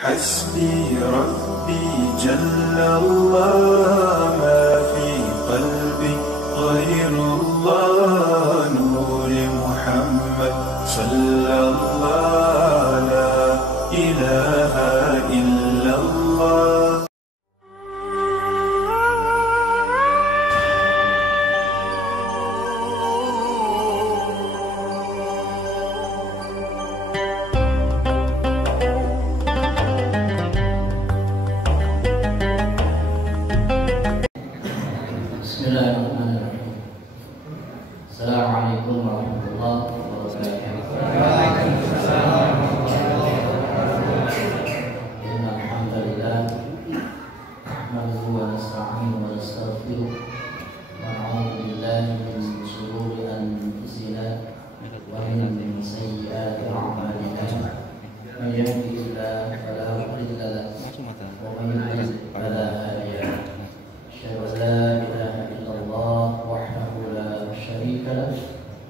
حسبي ربي جل الله ما في قلبي غير الله نور محمد صلى الله لا إله إلا الله. Bismillahirrahmanirrahim. Assalamualaikum warahmatullahi wabarakatuh. Waalaikumsalam warahmatullahi wabarakatuh. Innal hamdalillah nahmaduhu wa nasta'inuhu wa nastaghfiruh wa na'udzu billahi min shururi anfusina wa min sayyiati a'malina. Man yahdihillahu fala mudilla lahu wa man yudlil fala hadiya lahu. Asyhadu an la ilaha illallah wahdahu la syarika lah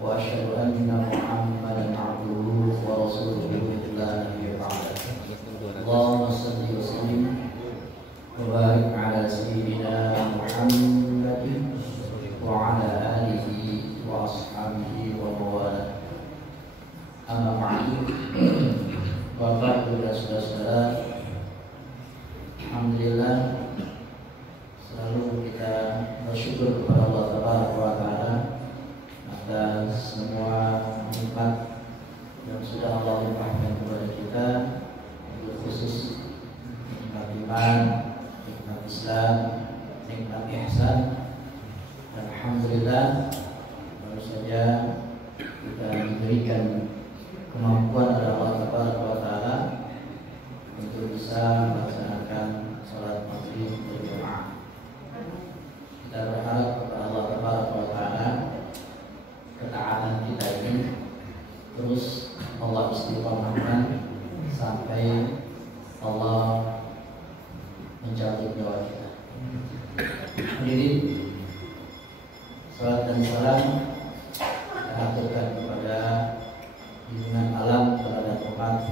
wa asyhadu anna Muhammadan abduhu wa rasuluhu la nabiyya ba'dahu. Allahumma shalli wa sallim wa barik ala sayyidina Muhammadin wa ala alihi wa ashabihi wa mawala. Amma ba'du. Bapak Ibu dan saudara-saudara, alhamdulillah selalu kita bersyukur kepada Allah Taala atas semua nikmat yang sudah Allah limpahkan kepada kita, khusus nikmat iman, nikmat Islam, nikmat ihsan. Dan alhamdulillah baru saja kita diberikan kemampuan oleh Allah Taala untuk bisa melaksanakan salat maghrib berjamaah. Kita berharap kepada Allah Taala ketaatan kita ini terus Allah istiqomahkan sampai Allah mencabut nyawa kita. Hadirin, salat dan salam kita aturkan kepada junjungan alam terhadap umat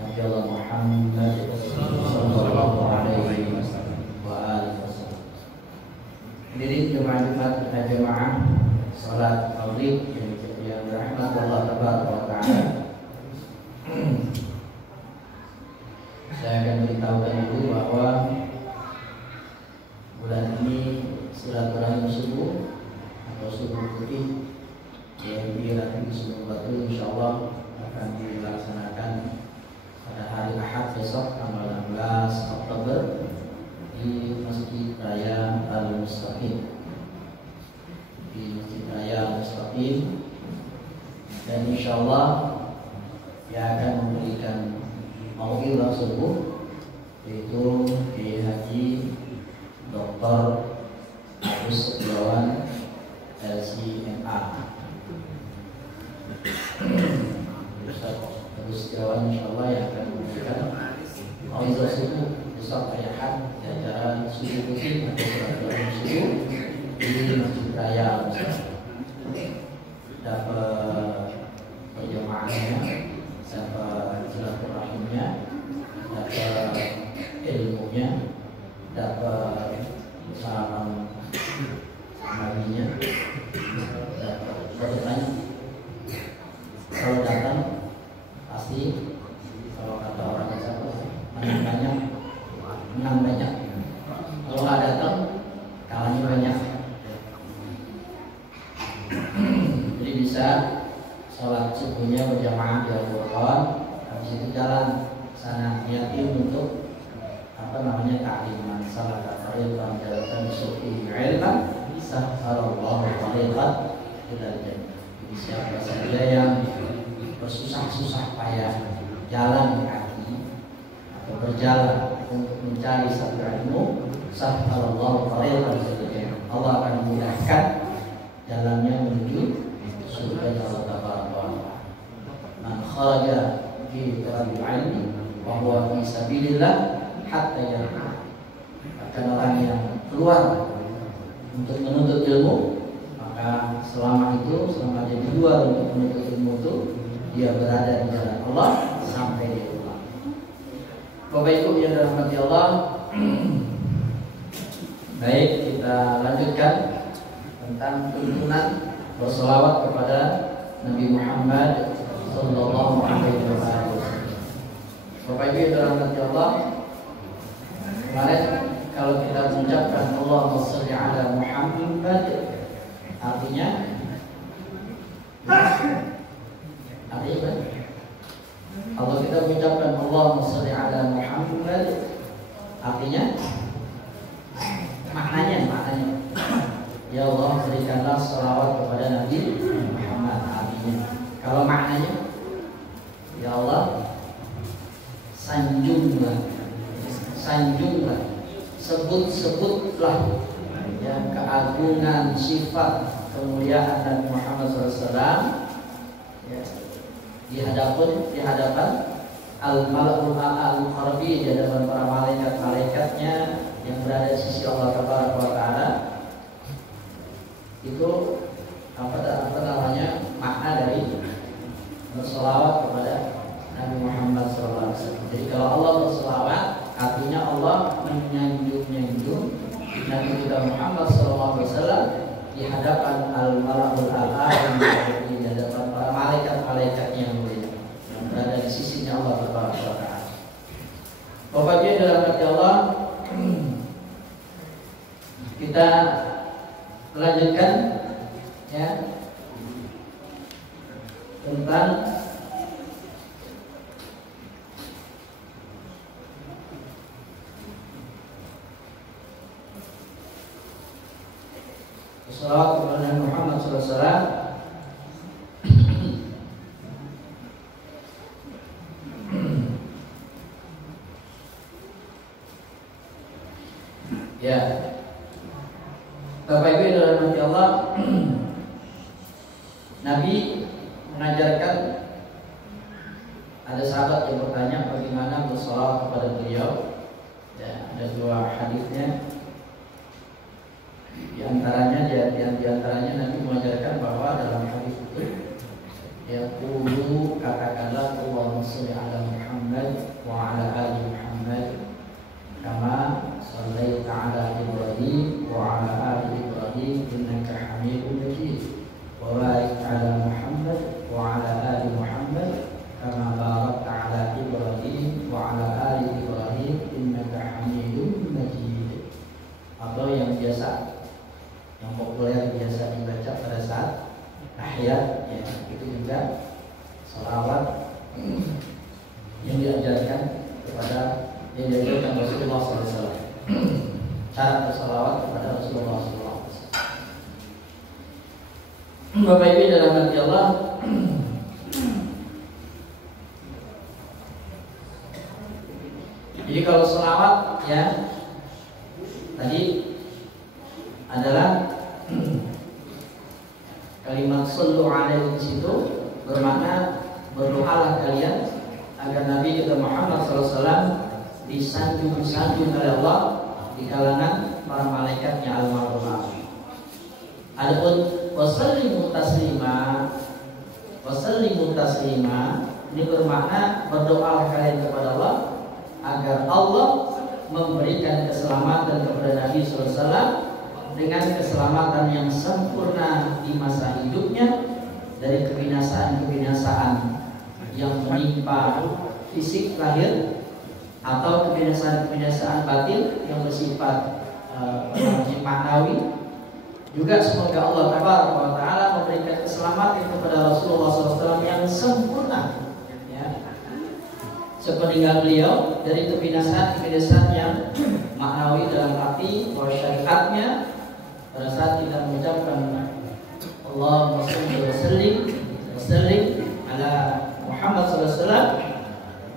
Nabi Allah Muhammad sallallahu alaihi wasallam. Hadirin jemaah berjamaah salat maghrib yang dirahmati Allah Taala. Saya akan beritahukan dulu bahwa bulan ini silaturahim subuh atau subuh putih yang nanti di Sumber Batu insyaallah akan dilaksanakan pada hari Ahad besok tanggal 16 Oktober di Masjid Raya Al-Mustaqim. Di Masjid Raya Al-Mustaqim, dan insyaallah yang akan memberikan mau'izah subuh yaitu Kiai Haji Dr. Agus Setiawan LCMA. Ustaz Agus Setiawan insyaallah yang akan memberikan mau'izah subuh besok hari Ahad di acara subuh putih atau silaturahim subuh di Masjid Raya Al-Mustaqim. Dapat perjamaahnya, dapat silaturahimnya, dapat ilmunya, dapat salam nabinya, dapat bertanya. Kalau datang pasti, kalau kata orang siapa, menang banyak. Kalau nggak datang, kalahnya banyak. Jadi bisa sholat subuhnya berjamaah di Al-Qur'an, habis itu jalan sana niatin untuk ta'liman salat fardhu jalatan sufi ilman sahhalallahu tariqan ilal jannah. Jadi siapa saja yang bersusah-susah payah jalan kaki atau berjalan untuk mencari satu ilmu, sahhalallahu tariqan ilal jannah, Allah akan memudahkan jalannya menuju surga Allah Taala. Man kharaja fi talabil ilmi wa huwa fi sabilillah hatta yarha. Akan orang yang keluar untuk menuntut ilmu, maka selama dia di luar untuk menuntut ilmu itu, dia berada di jalan Allah sampai dia pulang. Bapak Ibu yang dirahmati Allah, baik, kita lanjutkan tentang tuntunan berselawat kepada Nabi Muhammad Sallallahu Alaihi Wasallam. Bapak Ibu yang dirahmati Allah, kemarin kalau kita mengucapkan Allahumma sholli ala Muhammad, artinya apa? Kalau kita mengucapkan Allahumma sholli ala Muhammad, artinya maknanya ya Allah berikanlah salawat kepada Nabi Muhammad, artinya. Kalau maknanya ya Allah sanjunglah, sebutlah ya keagungan sifat kemuliaan Nabi Muhammad SAW ya, di hadapan al-mala'ul a'al-qarbi, di hadapan para malaikat-malaikatnya yang berada di sisi Allah Taala. Itu apa namanya makna dari berselawat kepada Nabi Muhammad SAW. Jadi kalau Allah berselawat, artinya Allah menyanjung Nabi kita Muhammad SAW di hadapan al-mala'ul a'la, di hadapan para malaikat-malaikatnya yang mulia yang berada di sisinya Allah Taala. Bapak Ibu dalam hati Allah, kita melanjutkan ya tentang salawat kepada Nabi Muhammad SAW. Ya, Bapak Ibu dalam hati Allah, Nabi mengajarkan, ada sahabat yang bertanya bagaimana bersalawat kepada beliau. Ya, ada dua hadisnya. Di antaranya Nabi mengajarkan bahwa dalam hadis itu ya qulu, katakanlah Allahumma sholli ala Muhammad wa ala ali Muhammad kama shallaita ala Ibrahim wa ala ali Ibrahim innaka Hamidum Majid wa barik ala Muhammad wa ala ali Muhammad kama barakta ala Ibrahim wa ala ali Ibrahim innaka Hamidum Majid. Atau yang populer biasa dibaca pada saat tahiyat ya, itu juga salawat yang diajarkan Rasulullah SAW. Cara bersalawat kepada Rasulullah SAW. Bapak Ibu dalam hati Allah, jadi kalau salawat ya tadi adalah kalimat sallu alaihi di situ bermakna berdoalah kalian agar Nabi kita Muhammad SAW disanjung oleh Allah di kalangan para malaikatnya al-marhumah. Adapun wasallimu taslima ini bermakna berdoalah kalian kepada Allah agar Allah memberikan keselamatan kepada Nabi SAW dengan keselamatan yang sempurna di masa hidupnya dari kebinasaan-kebinasaan yang menimpa fisik lahir atau kebinasaan-kebinasaan batin yang bersifat maknawi. Juga semoga Allah Taala memberikan keselamatan kepada Rasulullah SAW yang sempurna ya, sepeninggal beliau dari kebinasaan yang maknawi dalam arti bahwa syariatnya pada saat kita mengucapkan Allahumma sholli wa sallim ala Muhammad SAW,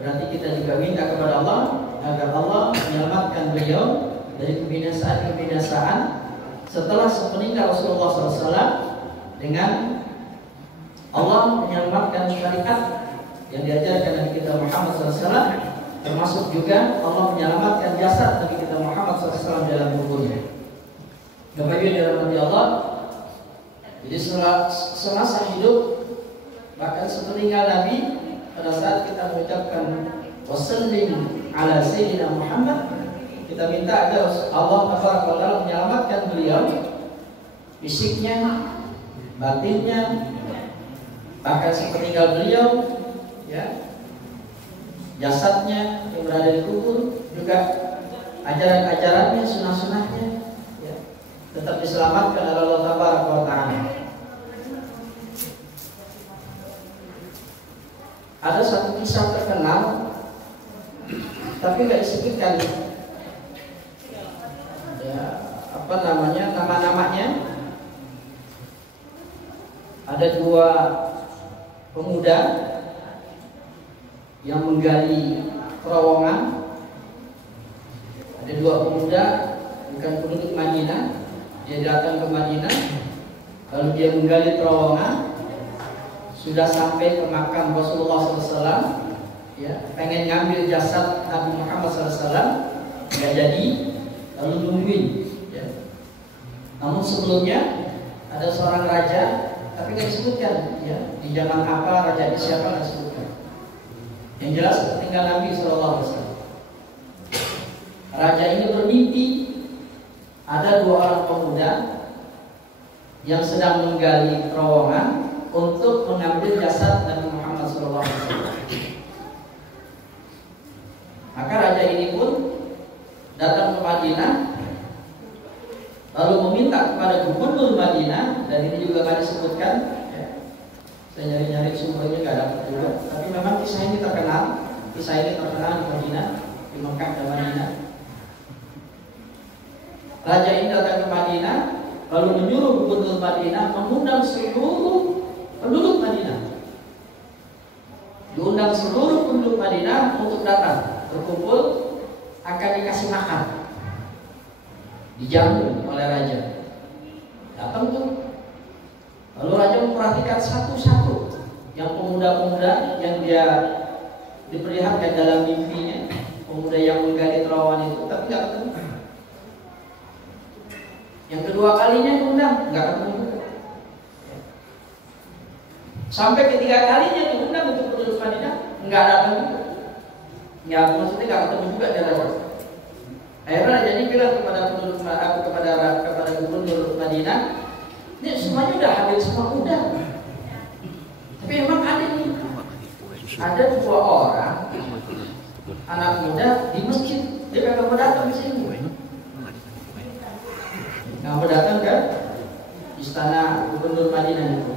berarti kita juga minta kepada Allah agar Allah menyelamatkan beliau dari kebinasaan setelah sepeninggal Rasulullah SAW, dengan Allah menyelamatkan syariat yang diajarkan Nabi kita Muhammad SAW, termasuk juga Allah menyelamatkan jasad Nabi kita Muhammad SAW dalam kuburnya. Bapak Ibu dalam hati Allah, jadi semasa hidup bahkan sepeninggal Nabi, pada saat kita mengucapkan wasallim ala sayyidina Muhammad. Kita minta agar Allah Taala menyelamatkan beliau, fisiknya, batinnya, bahkan sepeninggal beliau, ya, jasadnya yang berada di kubur, juga ajaran-ajarannya, sunnah-sunnahnya, ya, tetap diselamatkan oleh Allah Taala. Ada satu kisah terkenal, tapi nggak disebutkan, ya, apa namanya, nama-namanya. Ada dua pemuda yang menggali terowongan. Ada dua pemuda, bukan penduduk Madinah, dia datang ke Madinah, lalu dia menggali terowongan. Sudah sampai ke makam Rasulullah SAW, ya, pengen ngambil jasad Nabi Muhammad SAW, nggak jadi, lalu nungguin, ya. Namun sebelumnya ada seorang raja, tapi nggak disebutkan, ya, di zaman apa, raja ini siapa, nggak disebutkan. Yang jelas tinggal Nabi SAW. Raja ini bermimpi ada dua orang pemuda yang sedang menggali terowongan untuk mengambil jasad Nabi Muhammad SAW. Maka raja ini pun datang ke Madinah, lalu meminta kepada gubernur Madinah, dan ini juga tadi disebutkan, ya, saya nyari-nyari sumbernya nggak dapat juga, tapi memang kisah ini terkenal di Madinah, di Mekah dan Madinah. Raja ini datang ke Madinah, lalu menyuruh gubernur Madinah mengundang seluruh penduduk Madinah. Diundang seluruh penduduk Madinah untuk datang berkumpul, akan dikasih makan, dijamu oleh raja. Datang tuh, lalu raja memperhatikan satu-satu yang pemuda-pemuda yang dia diperlihatkan dalam mimpinya, pemuda yang menggali terowongan itu, tapi nggak ketemu. Yang kedua kalinya diundang, nggak ketemu. Sampai ketiga kalinya diundang untuk penduduk Madinah, nggak datang juga. Ya, maksudnya nggak ketemu juga dia datang. Akhirnya jadi bilang kepada penduduk, kepada gubernur Madinah, ini semuanya udah hadir semua, udah. Tapi emang ada nih, ada dua orang anak muda di masjid, dia kagak mau datang di sini. Nggak mau datang ke istana gubernur Madinah itu.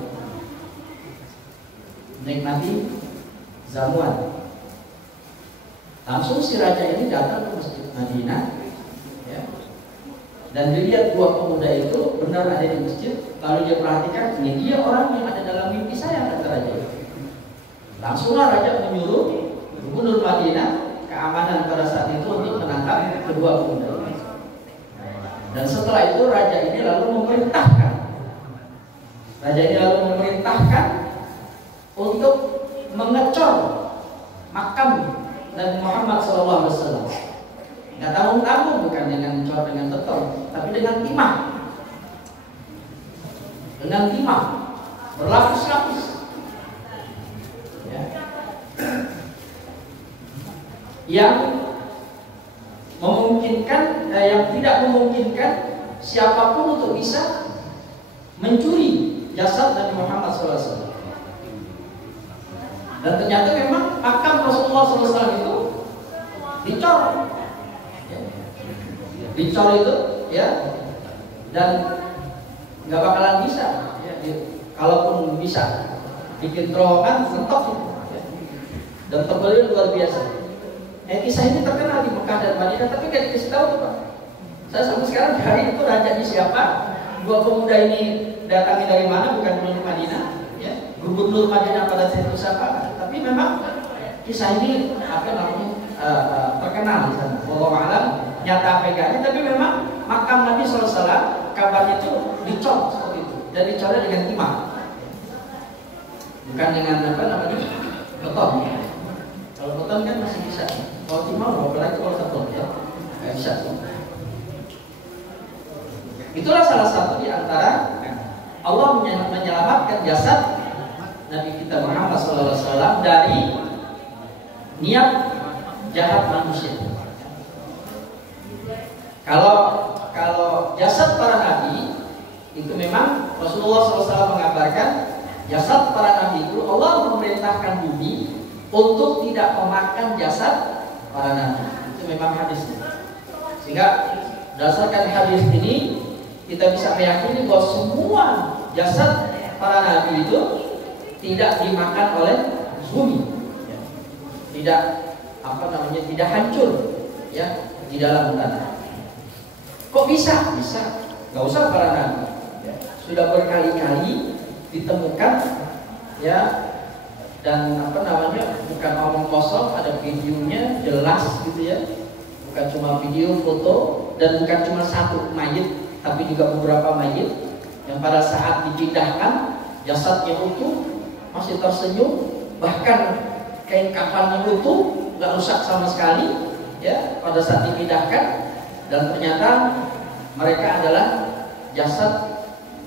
Menikmati jamuan. Langsung si raja ini datang ke masjid Madinah, ya, dan dilihat dua pemuda itu benar ada di masjid. Lalu dia perhatikan, ini dia orang yang ada dalam mimpi saya, kata raja. Langsunglah raja menyuruh gubernur Madinah keamanan pada saat itu untuk menangkap kedua pemuda. Dan setelah itu raja ini lalu memerintahkan untuk mengecor makam Nabi Muhammad SAW. Nggak tanggung-tanggung, bukan dengan cor dengan beton, tapi dengan timah. Dengan timah berlapis-lapis. Ya. Yang memungkinkan, yang tidak memungkinkan siapapun untuk bisa mencuri jasad Nabi Muhammad SAW. Dan ternyata memang makam Rasulullah SAW itu dicor, ya. Dicor itu, ya, dan nggak bakalan bisa, ya, kalaupun bisa bikin terowongan mentok, ya. Dan tebalnya luar biasa. Kisah ini terkenal di Mekah dan Madinah, tapi nggak dikasih tahu tuh, Pak. Saya sampai sekarang cari itu rajanya siapa, dua pemuda ini datangnya dari mana, bukan penduduk Madinah, ya. Gubernur Madinah pada saat itu siapa? Tapi memang kisah ini apa namanya terkenal di sana. Wallahu a'lam, nyata pegangnya, tapi memang makam Nabi SAW kabarnya itu dicor seperti itu, dan dicornya dengan timah, bukan dengan apa namanya beton. Kalau beton kan masih bisa, kalau timah apalagi kalau beton, ya nggak bisa. Itulah salah satu di antara Allah menyelamatkan jasad Nabi kita Muhammad SAW dari niat jahat manusia. Kalau jasad para nabi itu memang Rasulullah SAW mengabarkan jasad para nabi itu Allah memerintahkan bumi untuk tidak memakan jasad para nabi. Itu memang hadisnya. Sehingga berdasarkan hadis ini kita bisa meyakini bahwa semua jasad para nabi itu tidak dimakan oleh bumi, tidak tidak hancur ya di dalam tanah. Kok bisa? Bisa. Gak usah para nabi. Ya. Sudah berkali-kali ditemukan ya, dan bukan omong kosong, ada videonya jelas gitu ya. Bukan cuma video, foto, dan bukan cuma satu mayit, tapi juga beberapa mayit yang pada saat dipindahkan jasadnya utuh, masih tersenyum, bahkan kain kafannya utuh, nggak rusak sama sekali ya pada saat dipindahkan. Dan ternyata mereka adalah jasad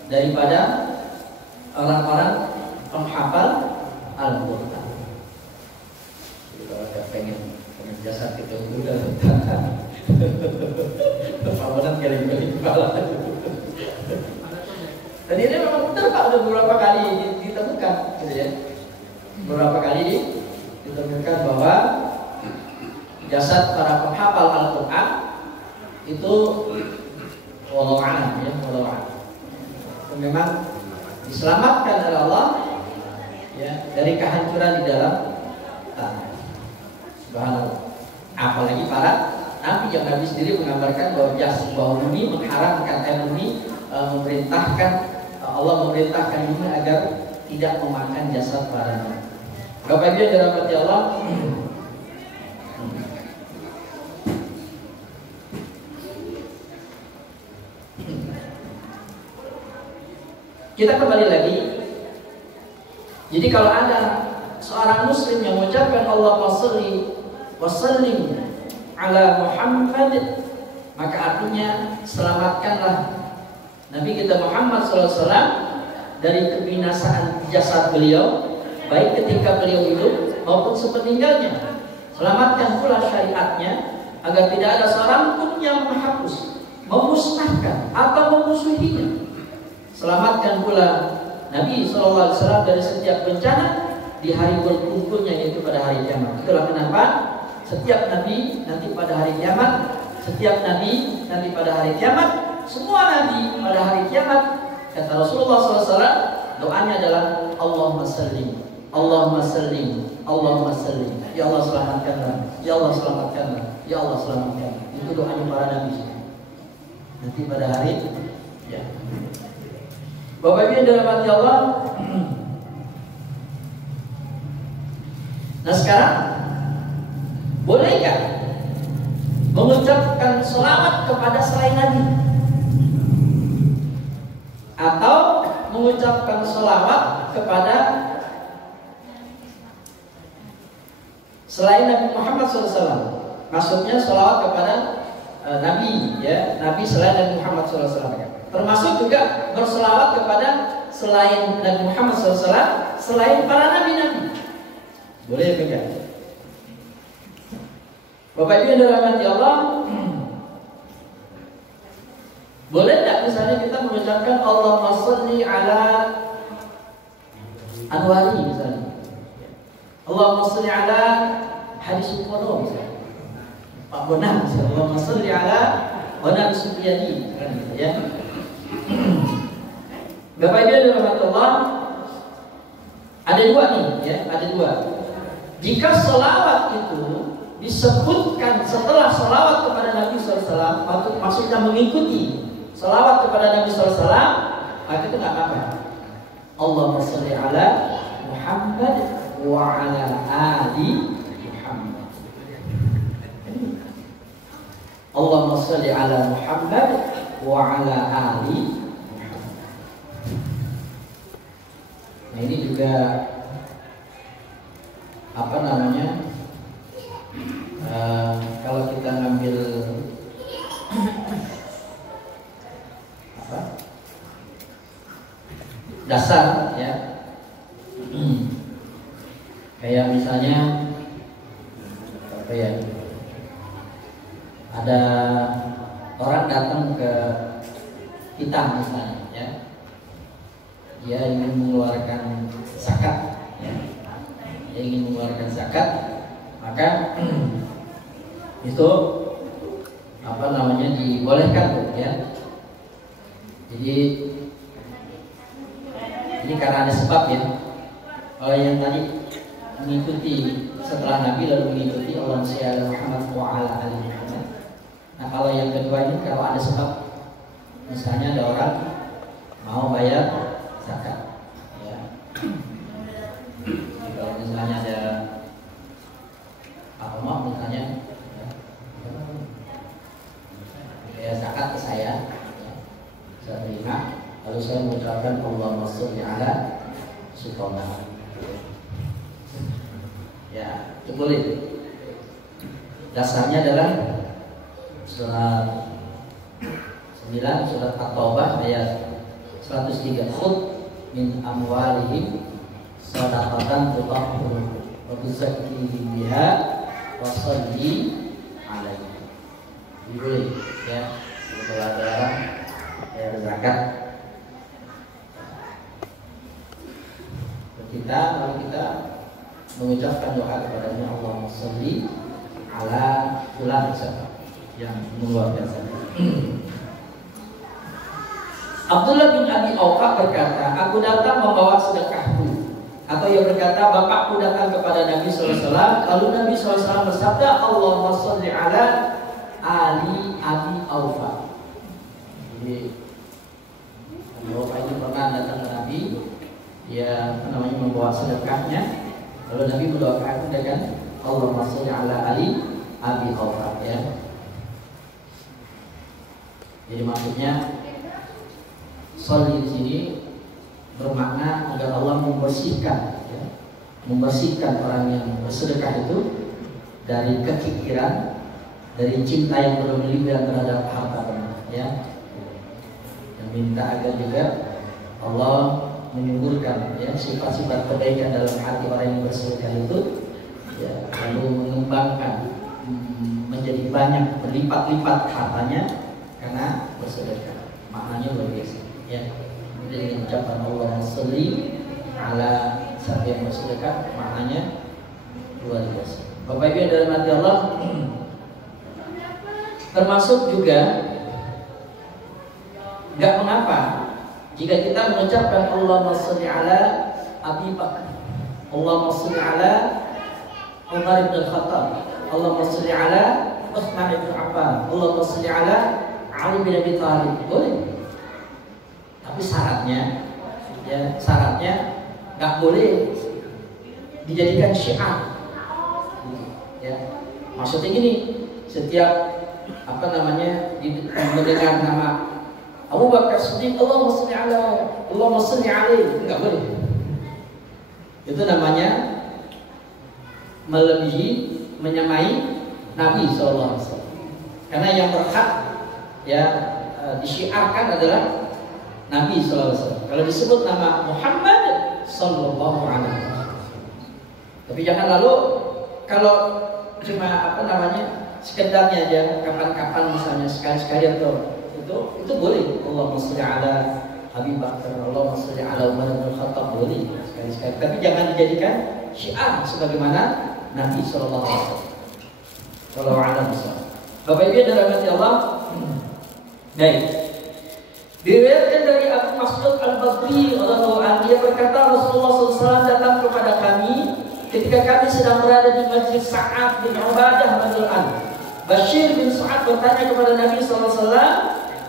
daripada orang-orang penghafal Al-Quran. Kalau ada pengen jasad kita udah perlawanan kali-kali kepala. Dan ini memang benar Pak, udah beberapa kali ditemukan gitu ya. Beberapa kali ditemukan bahwa jasad para penghafal Al-Quran itu wallahu a'lam ya, wallahu a'lam. Memang diselamatkan oleh Allah ya dari kehancuran di dalam tanah. Subhanallah. Apalagi para nabi, yang Nabi sendiri mengabarkan bahwa bumi mengharamkan bumi memerintahkan Allah memerintahkan bumi agar tidak memakan jasad para nabi. Bapak Ibu yang dirahmati Allah, kita kembali lagi. Jadi kalau ada seorang muslim yang mengucapkan Allahumma sholli wa sallim ala Muhammad, maka artinya selamatkanlah Nabi kita Muhammad SAW dari kebinasaan jasad beliau, baik ketika beliau hidup maupun sepeninggalnya. Selamatkan pula syariatnya agar tidak ada seorang pun yang menghapus, memusnahkan atau memusuhinya. Selamatkan pula Nabi SAW dari setiap bencana di hari berkumpulnya, yaitu pada hari kiamat. Itulah kenapa setiap Nabi nanti pada hari kiamat, semua Nabi pada hari kiamat, kata Rasulullah SAW, doanya adalah Allahumma sallim, Allahumma sallim, Allahumma sallim. Ya Allah selamatkanlah, ya Allah selamatkanlah, ya Allah selamatkanlah. Itu doanya para Nabi nanti pada hari ya. Bapak Ibu yang dirahmati Allah. Nah sekarang, bolehkah mengucapkan selawat kepada selain Nabi? Atau mengucapkan selawat kepada selain Nabi Muhammad SAW? Maksudnya selawat kepada Nabi ya, Nabi selain Nabi Muhammad SAW. Termasuk juga berselawat kepada selain Nabi Muhammad SAW, selain para nabi-nabi. Boleh enggak? Bapak Ibu yang dirahmati Allah, boleh enggak misalnya kita mengucapkan Allahumma sholli ala Anwari misalnya, Allahumma sholli ala Hadis Supono misalnya, Pak Bonar misalnya, Allahumma sholli ala Bonar Supriyadi kan gitu ya. Bapak Ibu yang dirahmati Allah, ada dua nih ya, ada dua. Jika selawat itu disebutkan setelah selawat kepada Nabi SAW, maksudnya mengikuti selawat kepada Nabi SAW, maka itu nggak apa-apa. Allahumma sholli ala Muhammad wa ala ali Muhammad. Allahumma sholli ala Muhammad wa ala ali Muhammad. Nah ini juga kalau kita ngambil dasar ya, kayak misalnya apa ya, ada orang datang ke kita misalnya, ya, dia ingin mengeluarkan zakat, ya, dia ingin mengeluarkan zakat, maka itu dibolehkan tuh, ya. Jadi ini karena ada sebab, ya. Kalau yang tadi mengikuti setelah Nabi lalu mengikuti Allah Muhammad wa ala ali Muhammad. Nah, kalau yang kedua ini kalau ada sebab, misalnya ada orang mau bayar zakat, ya. Jadi kalau misalnya ada apa mau misalnya, ya, zakat ke saya, ya, saya terima, lalu saya mengucapkan Allahumma sholli ala Sultan. Ya, itu boleh. Dasarnya adalah surat 9 surat At-Taubah ayat 103. Khudh min amwalihim shadaqatan tutahhiruhum wa tuzakkihim biha wa sholli alaihim. Ini boleh, ya. Kalau ada orang bayar zakat, kalau kita mengucapkan doa kepadanya, Allahumma sholli ala fulan, yang mengeluarkan zakat. Abdullah bin Abi Aufa berkata, aku datang membawa sedekahku. Atau ia berkata, bapakku datang kepada Nabi SAW. Lalu Nabi SAW bersabda, Allahumma sholli ala ali Abi Aufa. Jadi Abi Aufa ini pernah datang ke Nabi, dia membawa sedekahnya. Lalu Nabi mendoakan dengan Allahumma sholli ala ali Abi Aufa, ya. Jadi maksudnya sholli di sini bermakna agar Allah membersihkan, ya, membersihkan orang yang bersedekah itu dari kekikiran, dari cinta yang berlebihan terhadap harta benda, ya. Dan minta agar juga Allah menyuburkan, ya, sifat-sifat kebaikan dalam hati orang yang bersedekah itu, ya, lalu mengembangkan menjadi banyak, berlipat-lipat hartanya karena bersedekah. Maknanya luar biasa, ya. Jadi ucapan Allahumma sholli ala siapa yang bersedekah, maknanya luar biasa. Bapak Ibu yang dalam hati Allah, termasuk juga nggak mengapa jika kita mengucapkan Allahumma sholli ala Abi Bakar, Allahumma sholli ala Umar bin Khattab, Allahumma sholli ala Utsman bin Affan, Allahumma sholli ala Ali bin Abi Thalib, boleh. Tapi syaratnya, ya, syaratnya nggak boleh dijadikan syiar, ya. Maksudnya gini, setiap mendengar nama Abu Bakar Siddiq, Allahumma sholli ala, Allahumma sholli alaihi, nggak boleh. Itu namanya melebihi, menyamai Nabi SAW. Karena yang berhak, ya, disyiarkan adalah Nabi SAW. Kalau disebut nama Muhammad Sallallahu Alaihi Wasallam. Tapi jangan lalu kalau cuma sekedarnya aja, kapan-kapan misalnya sekali-sekali atau itu boleh. Allahumma sholli ala Abi Bakar, Allahumma sholli ala Umar bin Khattab, boleh sekali-sekali. Tapi jangan dijadikan syiar sebagaimana Nabi Sallallahu Alaihi Wasallam. Wallahu a'lam bishawab. Bapak Ibu dalam hati Allah, baik. Diriwayatkan dari Abu Mas'ud Al-Badri radhiyallahu anhu, dia berkata Rasulullah SAW datang kepada kami ketika kami sedang berada di Masjid Sa'ad bin Ubadah radhiyallahu anhu. Bashir bin Sa'ad bertanya kepada Nabi SAW,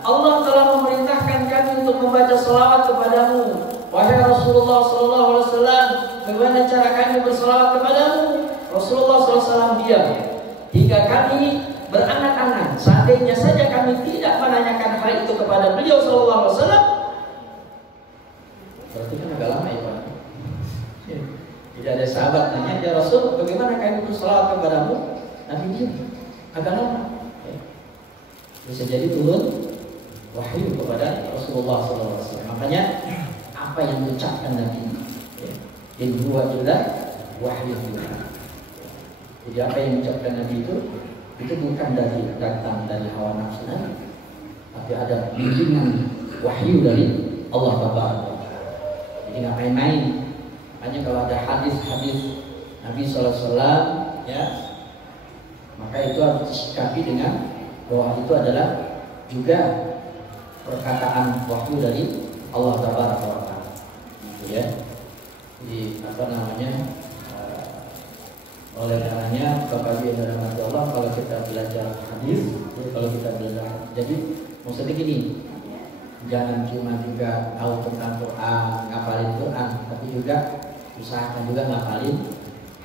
Allah telah memerintahkan kami untuk membaca salawat kepadamu, wahai Rasulullah SAW. Bagaimana cara kami bersalawat kepadamu? Rasulullah SAW diam hingga kami berangan-angan. Seandainya saja kami tidak menanyakan hal itu kepada beliau sallallahu alaihi wasallam, berarti kan agak lama, ya Pak. Tidak ada sahabat nanya, ya Rasul, bagaimana kami bersalawat kepadamu? Nabi diam, agak lama. Bisa jadi turun wahyu kepada Rasulullah sallallahu alaihi wasallam. Makanya apa yang diucapkan Nabi, in huwa illa wahyu. Jadi apa yang diucapkan Nabi itu itu bukan datang dari hawa nafsu Nabi, tapi ada bimbingan wahyu dari Allah Taala. Jadi nggak main-main. Makanya kalau ada hadis-hadis Nabi SAW, ya, maka itu harus disikapi dengan bahwa itu adalah juga perkataan wahyu dari Allah Taala. Gitu ya. Jadi apa namanya? Oleh karenanya Bapak Ibu yang dirahmati Allah, kalau kita belajar hadis, kalau kita belajar, jadi maksudnya gini, jangan cuma juga tahu tentang Quran, ngapalin Quran, tapi juga usahakan juga ngapalin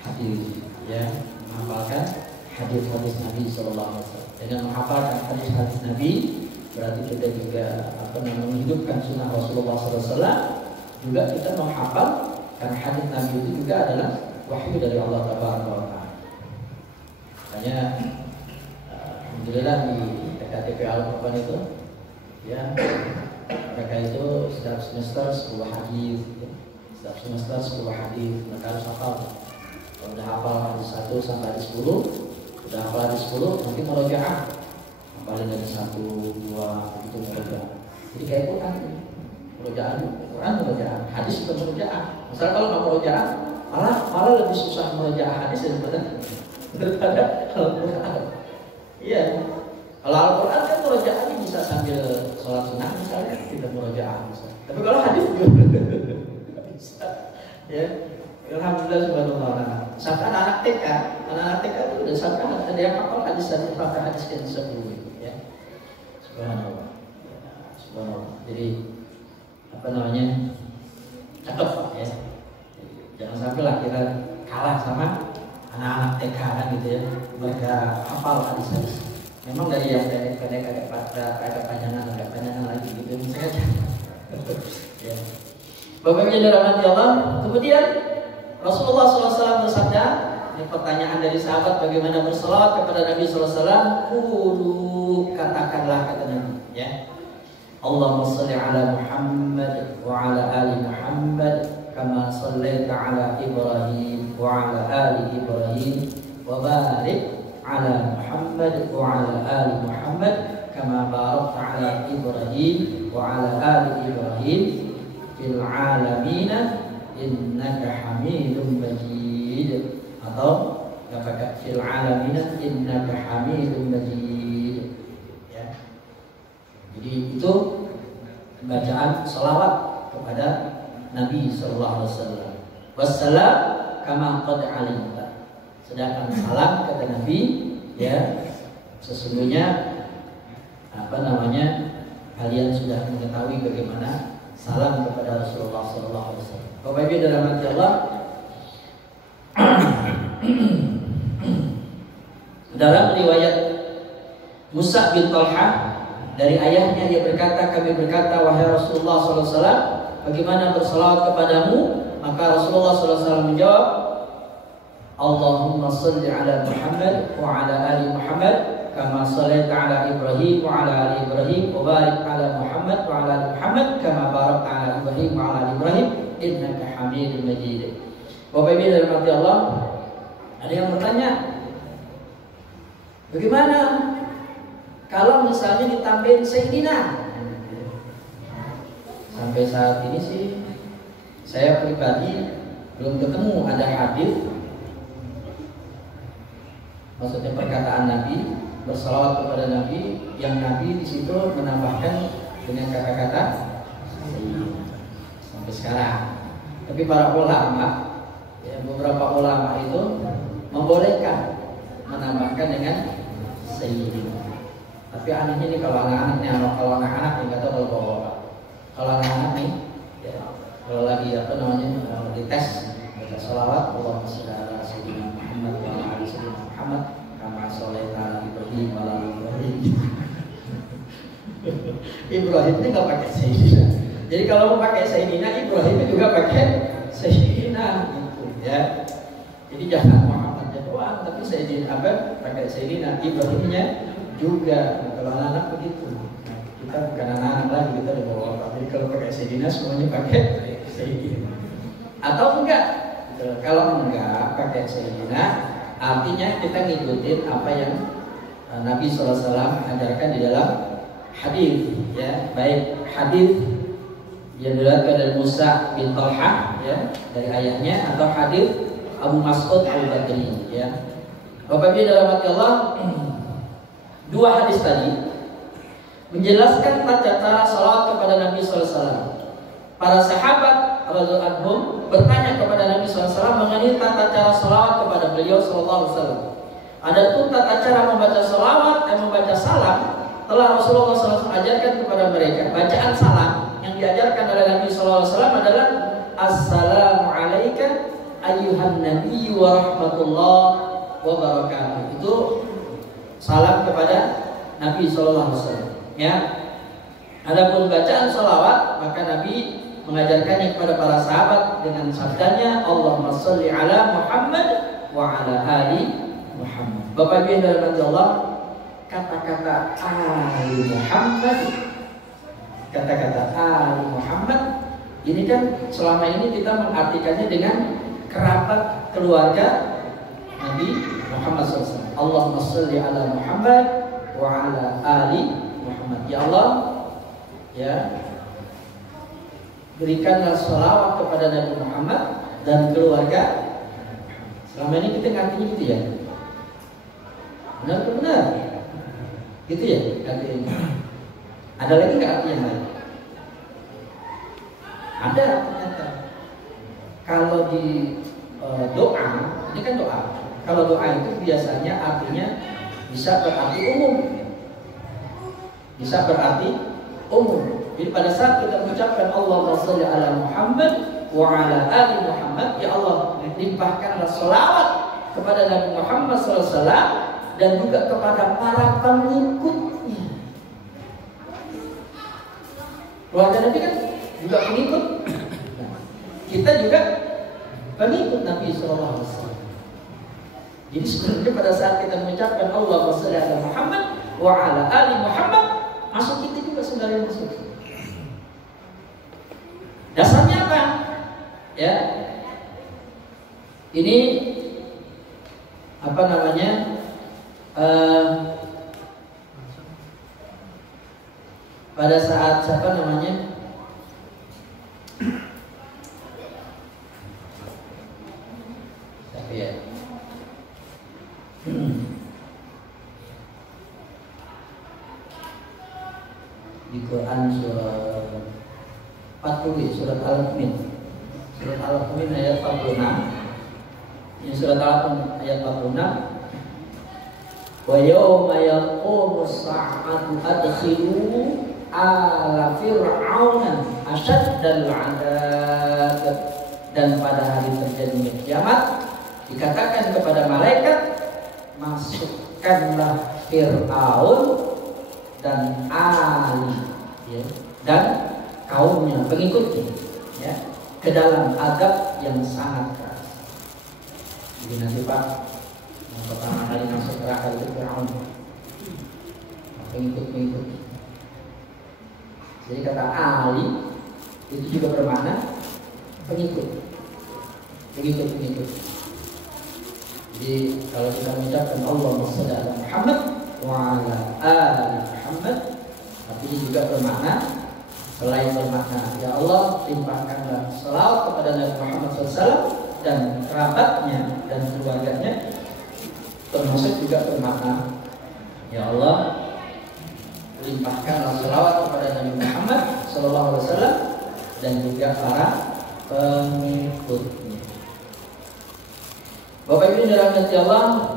hadis, ya, menghafalkan hadis-hadis Nabi SAW. Dengan menghafalkan hadis-hadis Nabi, berarti kita juga menghidupkan sunnah Rasulullah SAW. Juga kita menghafal, karena hadis Nabi itu juga adalah wahyu dari Allah Taala. Makanya alhamdulillah di TKTP Al-Quran itu, ya, mereka itu setiap semester 10 hadis, ya. Setiap semester 10 hadis, mereka harus hafal. Kalau udah hafal hadis 1 sampai hadis 10, udah hafal hadis 10, nanti murojaah, hafalin dari 1, 2, begitu murojaah. Jadi kayak Quran, murojaah, hadis bukan murojaah. Misalnya kalau nggak murojaah, malah lebih susah murojaah hadis daripada Al-Quran. Iya. Kalau Al-Quran kan murojaahnya bisa sambil sholat sunnah misalnya, kita murojaah misalnya. Tapi kalau hadis juga bisa. Ya. Alhamdulillah subhanallah. Sampai anak TK itu udah sampai ada yang hafal hadis yang 10, ya. Subhanallah. Subhanallah. Jadi apa namanya? Cakep, ya. Jangan sampai lah kita kalah sama anak-anak TK kan gitu ya. Mereka hafal hadis-hadis. Memang dari yang kadang-kadang ada panjangan lagi gitu misalnya. Ya. Bapak Ibu dirahmati Allah. Kemudian Rasulullah SAW bersabda, ini pertanyaan dari sahabat bagaimana berselawat kepada Nabi SAW. Qulu, katakanlah kata Nabi, ya. Allahumma shalli ala Muhammad wa ala ali Muhammad kama shallaita ala Ibrahim wa ala ali Ibrahim wa barik ala Muhammad wa ala ali Muhammad kama barakta ala Ibrahim wa ala ali Ibrahim fil alamin innaka Hamidum Majid. Atau katakan fil alamin innaka Hamidum Majid, ya. Jadi itu bacaan salawat kepada Nabi sallallahu alaihi wasallam. Wassalam kama qad alimta. Sedangkan salam kata Nabi, ya, sesungguhnya apa namanya? Kalian sudah mengetahui bagaimana salam kepada Rasulullah sallallahu alaihi wasallam. Bapak Ibu dirahmati Allah. Dalam riwayat Musa bin Talha dari ayahnya, dia berkata, kami berkata, wahai Rasulullah sallallahu alaihi wasallam, bagaimana bersalawat kepadamu? Maka Rasulullah SAW menjawab, Allahumma salli ala Muhammad wa ala ali Muhammad kama sallaita ala Ibrahim wa ala ali Ibrahim wa barik ala Muhammad wa ala ali Muhammad kama barakta ala Ibrahim wa ala ali Ibrahim innaka Hamidum Majid. Bapak Ibu dirahmati Allah, ada yang bertanya, bagaimana kalau misalnya ditambahin Sayyidina? Sampai saat ini sih saya pribadi belum ketemu ada hadis, maksudnya perkataan Nabi bersalawat kepada Nabi yang Nabi di situ menambahkan dengan kata-kata sampai sekarang. Tapi para ulama, ya, beberapa ulama itu membolehkan menambahkan dengan Sayyidina. Tapi anehnya nih kalau anak-anak nih, nggak tahu kalau bapak. Kalau anak-anak nih, ya, kalau lagi apa namanya dites baca salawat, Allahumma shalli ala Sayyidina Muhammad wa ala ali Sayyidina Muhammad kama shallaita ala Ibrahim wa ala ali Ibrahim. Ibrahim ini nggak pakai Sayyidina. Jadi kalau mau pakai Sayyidina, Ibrahim juga pakai Sayyidina, gitu ya. Jadi jangan Muhammadnya doang, tapi Sayyidina apa pakai Sayyidina, Ibrahimnya juga. Nah, kalau anak-anak begitu. Kita bukan anak-anak lagi, kita udah bawa bapak. Jadi kalau pakai Sayyidina semuanya pakai Sayyidina. Atau enggak? Kalau enggak pakai Sayyidina, artinya kita ngikutin apa yang Nabi SAW ajarkan di dalam hadis, ya, baik hadis yang diriwayatkan dari Musa bin Talhah, ya, dari ayahnya, atau hadis Abu Mas'ud Al-Badri, ya. Bapak Ibu dalam hati Allah, dua hadis tadi menjelaskan tata cara salawat kepada Nabi SAW. Para sahabat radhiyallahu anhum bertanya kepada Nabi SAW mengenai tata cara salawat kepada beliau SAW. Adapun tata cara membaca salawat dan membaca salam telah Rasulullah SAW ajarkan kepada mereka. Bacaan salam yang diajarkan oleh Nabi SAW adalah Assalamualaikum ayyuhan nabi wa rahmatullah wa barakatuh. Itu salam kepada Nabi SAW, ya. Adapun bacaan salawat, maka Nabi mengajarkannya kepada para sahabat dengan sabdanya Allahumma sholli ala Muhammad wa ala ali Muhammad. Bapak Ibu yang dirahmati Allah, kata-kata ali Muhammad, kata-kata ali Muhammad ini kan selama ini kita mengartikannya dengan kerabat keluarga Nabi Muhammad SAW. Allahumma sholli ala Muhammad wa ala ali Muhammad. Ya Allah, ya, berikanlah sholawat kepada Nabi Muhammad dan keluarga. Selama ini kita ngertinya gitu ya. Benar-benar gitu ya artinya. Ada lagi nggak arti yang lain? Ada ternyata. Kalau di doa, ini kan doa. Kalau doa itu biasanya artinya bisa berarti umum. Bisa berarti umum. Jadi pada saat kita mengucapkan Allahumma sholli ala Muhammad wa ala ali Muhammad, ya Allah, limpahkanlah sholawat kepada Nabi Muhammad SAW dan juga kepada para pengikutnya. Keluarga Nabi kan juga pengikut. Nah, kita juga pengikut Nabi SAW. Jadi sebenarnya pada saat kita mengucapkan Allahumma sholli ala Muhammad wa ala ali Muhammad, masuk kita juga sebenarnya masuk. Dasarnya apa? Ya, ini apa namanya? Pada saat siapa namanya? Siapa ya? Di Quran surat 40, surat Al-Mu'min. Surat Al-Mu'min ayat 46. Ini surat Al-Mu'min ayat 46. Wa yawma yaqumu as-sa'atu adkhilu ala fir'auna asyaddal 'adzab. Dan pada hari terjadinya kiamat dikatakan kepada malaikat, masukkanlah Fir'aun dan Ali, ya, dan kaumnya, pengikutnya, ya, ke dalam azab yang sangat keras. Jadi nanti Pak, yang pertama kali masuk neraka itu Fir'aun, pengikut-pengikut. Jadi kata Ali itu juga bermakna pengikut, pengikut-pengikut. Jadi kalau kita mengucapkan Allahumma sholli ala Muhammad wa ala ali Muhammad, artinya juga bermakna, selain bermakna ya Allah limpahkanlah salawat kepada Nabi Muhammad SAW dan kerabatnya dan keluarganya, termasuk juga bermakna ya Allah limpahkanlah salawat kepada Nabi Muhammad SAW dan juga para pengikutnya. Bapak Ibu dirahmati Allah,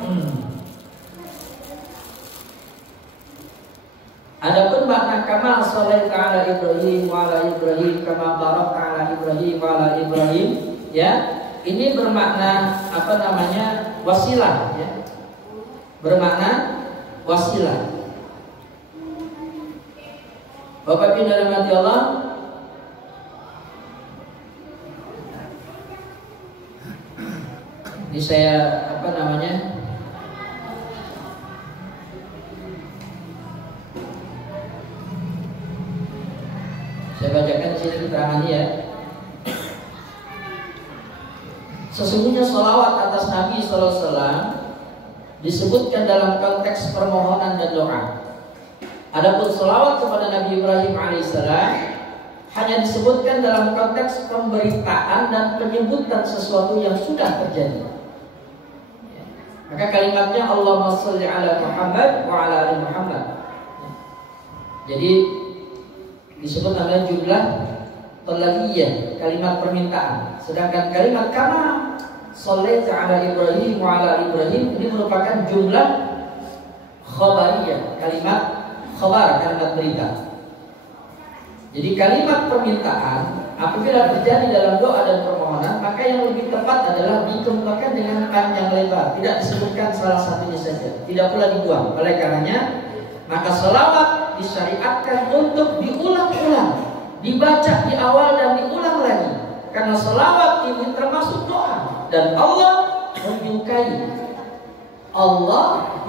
adapun makna kama sholaita ala Ibrahim wa ala Ibrahim kama barakta ala Ibrahim wa ala Ibrahim, ya, ini bermakna apa namanya? Wasilah, ya. Bermakna wasilah. Bapak Ibu dirahmati Allah, ini saya apa namanya? Saya bacakan di sini keterangannya, ya. Sesungguhnya sholawat atas Nabi SAW disebutkan dalam konteks permohonan dan doa. Adapun selawat kepada Nabi Ibrahim alaihissalam hanya disebutkan dalam konteks pemberitaan dan penyebutan sesuatu yang sudah terjadi. Maka kalimatnya Allahumma sholli ala Muhammad wa ala ali Muhammad. Jadi disebut namanya jumlah talabiyah, kalimat permintaan. Sedangkan kalimat kama shallaita ala Ibrahim wa ala Ibrahim ini merupakan jumlah khabariyah, kalimat khabar, kalimat berita. Jadi kalimat permintaan apabila terjadi dalam doa dan permohonan, maka yang lebih tepat adalah dikemukakan dengan panjang lebar, tidak disebutkan salah satunya saja, tidak pula dibuang. Oleh karenanya, maka selawat disyariatkan untuk diulang-ulang, dibaca di awal dan diulang lagi. Karena selawat ini termasuk doa dan Allah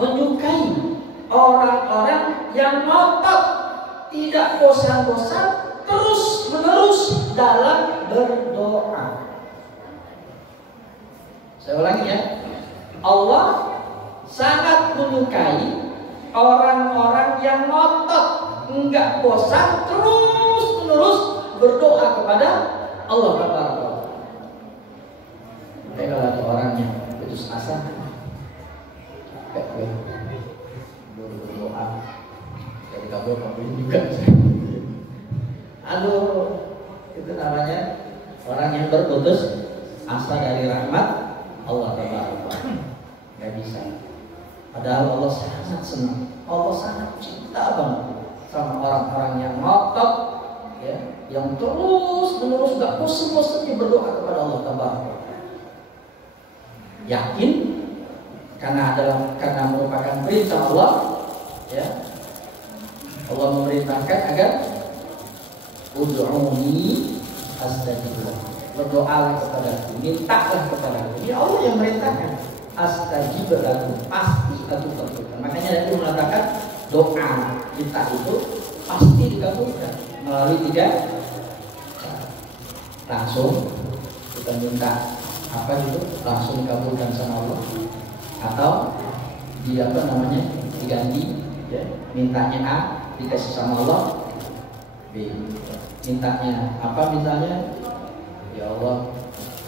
menyukai orang-orang yang ngotot, tidak bosan-bosan, terus-menerus dalam berdoa. Saya ulangi ya. Allah sangat menyukai orang-orang yang ngotot, enggak bosan, terus-menerus berdoa kepada Allah Taala. Kalau ada orang yang putus asa, berdoa, dari kabur juga. Aduh, itu namanya orang yang berputus asa dari rahmat Allah Taala. Gak bisa. Padahal Allah sangat senang, Allah sangat cinta banget sama orang-orang yang ngotot, ya, yang terus-menerus gak bosan-bosannya berdoa kepada Allah Taala. Yakin karena merupakan perintah Allah, ya. Allah memerintahkan agar ud'uni astajib lakum. Berdoalah kepadaku, mintalah kepadaku. Ini Allah yang merintahkan. Astajib lakum, pasti aku kabulkan. Makanya Nabi mengatakan doa kita itu pasti dikabulkan melalui 3 cara. Langsung kita minta apa itu langsung dikabulkan sama Allah, atau diganti, ya, mintanya A dikasih sama Allah, B mintanya apa, misalnya ya Allah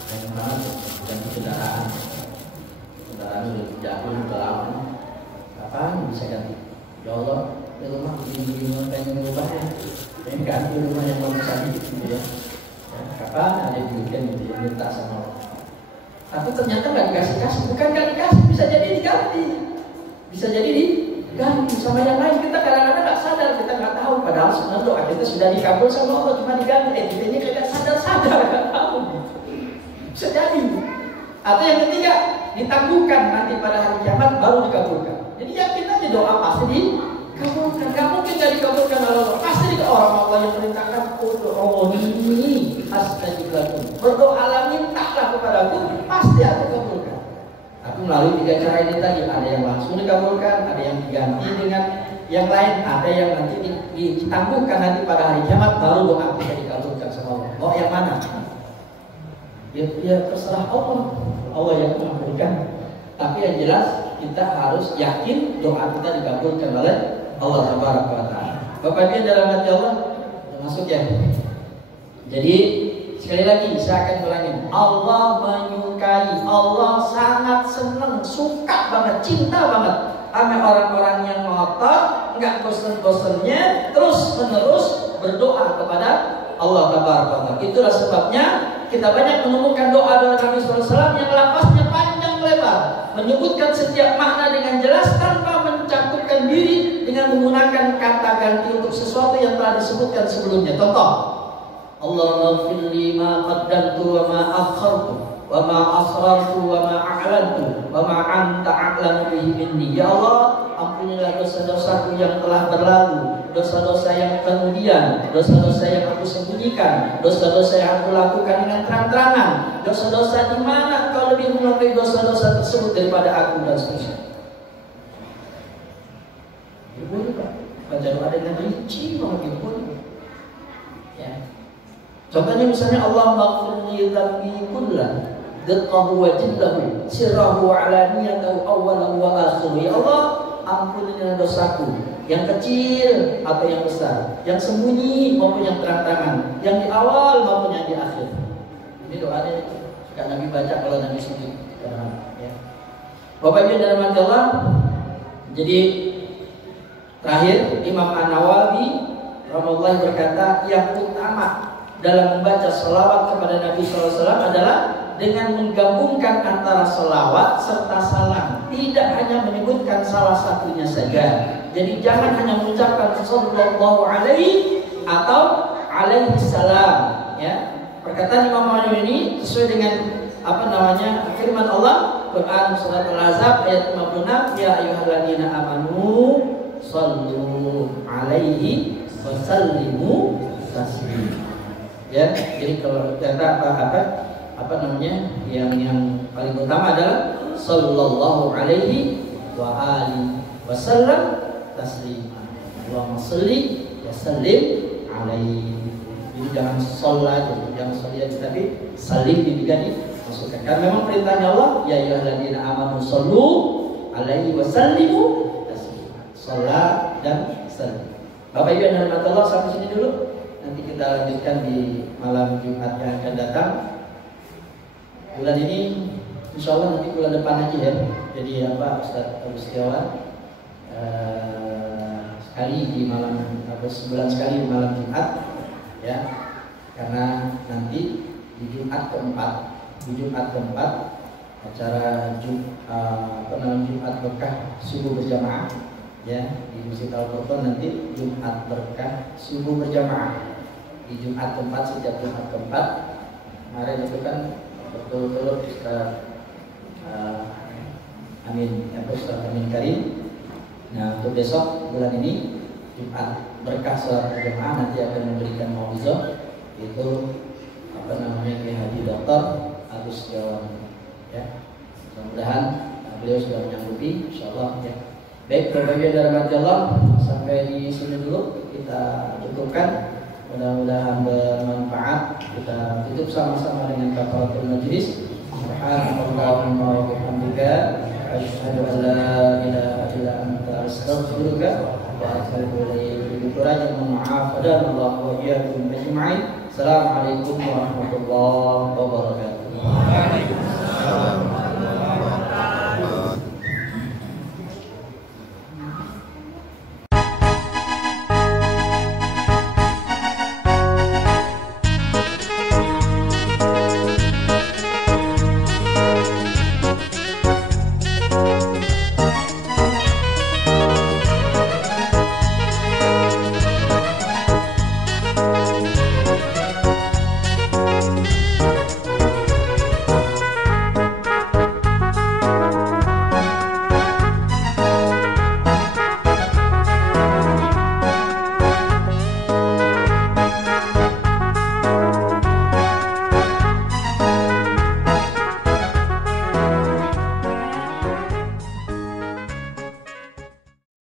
pengen banget ganti kendaraan udah jadul, udah lama, kapan bisa ganti? Ya Allah, di rumah begini pengen berubah ya, pengen ganti rumah yang bagus tadi gitu ya. Kapan ada duitnya gitu ya, minta sama Allah. Tapi ternyata nggak dikasih, bukan nggak dikasih, bisa jadi diganti, bisa jadi diganti sama yang lain. Kita kadang-kadang nggak sadar, kita nggak tahu. Padahal sebenarnya doa kita sudah dikabul sama Allah, cuma diganti. Kita ini kayak sadar nggak tahu. Bisa jadi. Atau yang ketiga, ditangguhkan nanti pada hari kiamat baru dikabulkan. Jadi yakin aja doa pasti dikabulkan. Nggak mungkin nggak dikabulkan oleh Allah. Pasti orang Allah yang perintahkan ud'uni astajib lakum. Berdoalah, mintalah kepadaku, pasti aku kabulkan. Tapi melalui 3 cara ini tadi, ada yang langsung dikabulkan, ada yang diganti dengan yang lain, ada yang nanti ditangguhkan nanti pada hari kiamat baru doa kita dikabulkan sama Allah. Mau yang mana? Ya terserah Allah yang mengabulkan. Tapi yang jelas kita harus yakin doa kita dikabulkan oleh Allah Subhanahu wa taala. Bapak Ibu dalam hati Allah, termasuk ya. Jadi sekali lagi saya akan ulangi. Allah menyukai, Allah sangat senang, suka banget, cinta banget sama orang-orang yang ngotot, enggak bosan-bosannya, terus-menerus berdoa kepada Allah Taala. Itulah sebabnya kita banyak menemukan doa-doa Nabi SAW yang lafaznya panjang lebar, menyebutkan setiap makna dengan jelas tanpa mencakupkan diri dengan menggunakan kata ganti untuk sesuatu yang telah disebutkan sebelumnya. Contoh, Allahumma firli ma qaddamtu wa ma akhartu wa ma asrartu wa ma a'lantu wa ma anta a'lamu bihi minni. Ya Allah, ampunilah dosa-dosaku yang telah berlalu, dosa-dosa yang kemudian, dosa-dosa yang aku sembunyikan, dosa-dosa yang aku lakukan dengan terang-terangan, dosa-dosa di mana Engkau lebih mengetahui dosa-dosa tersebut daripada aku, dan seterusnya. Ya boleh Pak, baca doa dengan rinci banget, boleh. Ya. Contohnya misalnya Allah maghfirli dzambi kullah, diqqahu wa jillahu, sirrahu wa alaniyatahu, awwalahu wa akhiru. Ya Allah, ampunilah dosaku yang kecil atau yang besar, yang sembunyi maupun yang terang-terangan, yang di awal maupun yang di akhir. Ini doanya suka Nabi baca kalau Nabi sujud. Ya. Bapak Ibu dalam hati Allah. Jadi terakhir Imam An-Nawawi rahimahullah berkata, yang utama dalam membaca selawat kepada Nabi SAW adalah dengan menggabungkan antara selawat serta salam, tidak hanya menyebutkan salah satunya saja. Jadi jangan hanya mengucapkan sallallahu alaihi atau alaihi salam. Ya, perkataan Imam An-Nawawi ini sesuai dengan firman Allah Quran surat Al-Ahzab ayat 56, ya ayyuhalladzina amanu sallu alaihi wa sallimu taslima. Ya, jadi kalau kata yang paling utama adalah sallallahu alaihi wa alihi wasallam taslima. Allahumma shalli wa sallim alaihi. Jadi jangan sholat, jangan sholat, tapi salim juga dimasukkan. Karena memang perintahnya Allah, ya ayyuhalladzina amanu sallu alaihi wa sallimu taslima. Salat dan salim. Bapak Ibu yang dirahmati Allah, sampai sini dulu. Nanti kita lanjutkan di malam Jumat yang akan datang. Bulan ini, insya Allah nanti bulan depan aja ya. Jadi Ustaz Abu Setiawan sekali di malam, sebulan sekali di malam Jumat, ya. Karena nanti di Jumat keempat acara Jumat berkah subuh berjamaah, ya, di Masjid Al-Furqan nanti Jumat berkah subuh berjamaah di Jumat keempat, setiap Jumat keempat. Kemarin itu kan betul-betul Ustaz Amin Karim. Nah, untuk besok bulan ini Jumat berkah sholat berjamaah nanti akan memberikan mauizah, itu Kiai Haji Dr. Agus Setiawan, ya. Mudah-mudahan beliau sudah menyanggupi, insyaallah, ya. Baik, Bapak Ibu dalam hati Allah, sampai di sini dulu kita cukupkan. Mudah-mudahan bermanfaat. Kita tutup sama-sama dengan kafaratul majlis. Subhanallahumma wa bihamdika, asyhadu an la ilaha illa anta, astaghfiruka wa atubu ilaik. Kurang maaf dan Allah wa iyyakum ajma'in. Assalamualaikum warahmatullahi wabarakatuh.